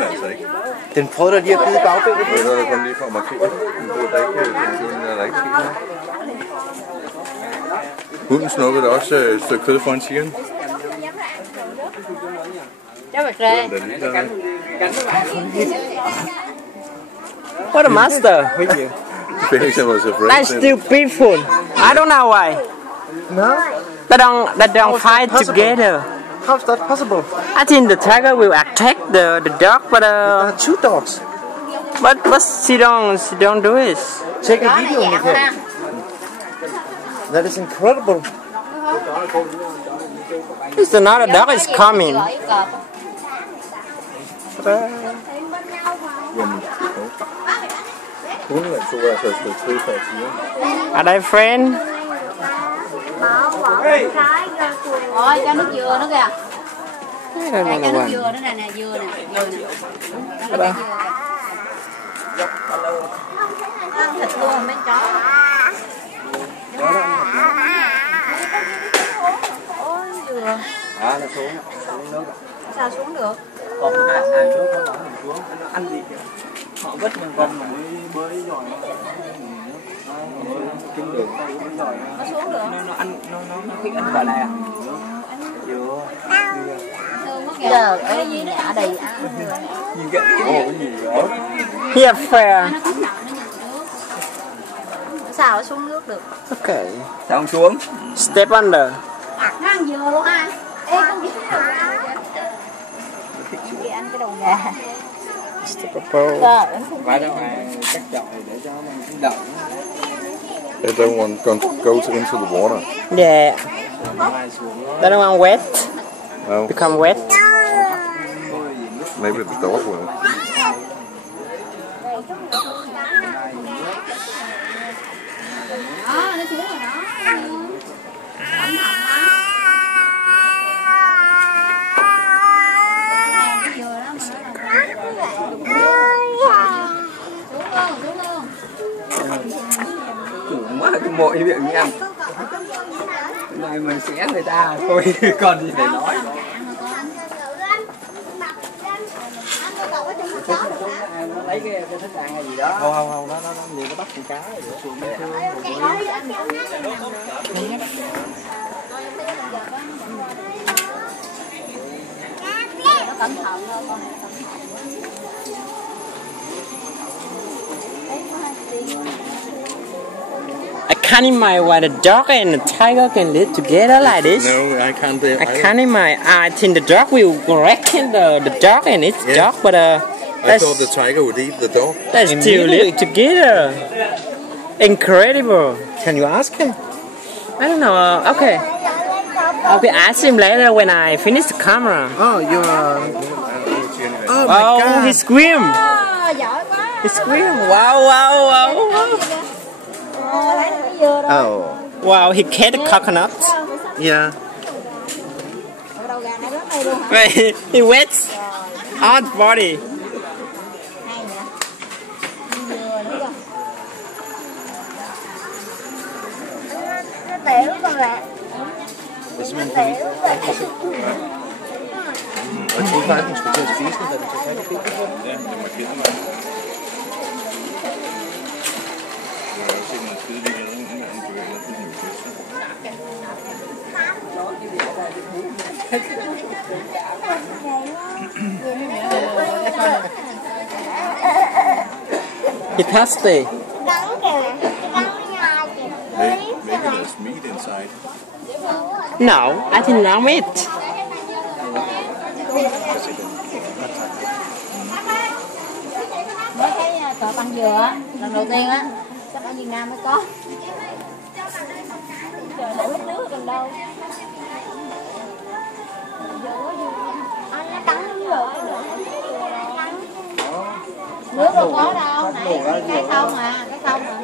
den altså ikke. Den prøvede lige at bide bagbenet. Det er kun lige for at markere. Den er der ikke sket noget. Hunden snuppede også et stykke kød foran tigeren. What a master! Felix was afraid. That's still peaceful. I don't know why. No? They don't fight together. How's that possible? I think the tiger will attack the dog, but There are two dogs. but she don't do it. Take a video of it. That is incredible. It's another dog is coming. Hunden tog altså et stykke kød fra tigeren. Are they friends? Ôi, cho nước dừa nữa kìa. I don't Đây, cho know nước one. dừa nữa nè, dừa nè, dừa nè. Ăn thịt luôn mấy chó. Ôi, dừa. À, nó xuống nước. Sao xuống được? Còn hai nước nó bỏ mình xuống. Nó ăn gì kìa. Họ vứt mình con mà bơi giỏi. Kiếm đường giỏi. Nó xuống được. Nó ăn nó thích ăn quả này à? Dừa. Giờ cái gì nè, ở đây Nhìn cái cái gì đó. Here fair. sao nó xuống nước được? Okay. Sao không xuống? Step under. Nó ăn dừa luôn ha. Ê, con gì kìa ăn cái đầu gà. Step above. Phải ra ngoài cắt chậu để cho nó đậu. They don't want goats into the water. Yeah. They don't want wet. No, Become wet. maybe the dog will. Đó, nó xuống rồi đó. Cẩn thận á. Cái dừa đó mà. Xuống luôn. Chủ quá cái mội miệng mới ăn. Này mình xé người ta thôi còn gì để nói. Nó lấy cái thức ăn hay gì đó. Không, nó nhiều nó bắt con cá rồi xuống mấy thương. Nó cẩn thận thôi con này. I can't imagine why the dog and the tiger can live together like this. No, I can't. I can't imagine. I think the dog will wreck the dog and its dog, but I thought the tiger would eat the dog. that's still live together. Incredible. Can you ask him? I don't know. Okay. I'll be ask him later when I finish the camera. Oh, you're. Oh my Oh, God. he scream. Giỏi quá. He scream. Wow. Lấy cái dừa đâu. Oh, Wow, he catch the coconut. yeah. Đầu gà này rất hay luôn hả? Wait, he wets on body. Hay nhỉ? Dừa nữa kìa. Nó tiểu con rạ. Nó tiểu. Jeg troede faktisk, hun skulle til at spise den, da den tog fat i filmen. Ja, det markerer mig. Jeg har også set nogle skide videoer, inden han begynder at finde He thirsty. Maybe there's meat inside. No, I think not meat. Mấy cái cọp ăn dừa á, lần đầu tiên á, chắc ở Việt Nam mới có. Trời ơi, hút nước gần đâu. Anh nó cắn rồi. Nước đâu có đâu, nãy cái không à, cái không à.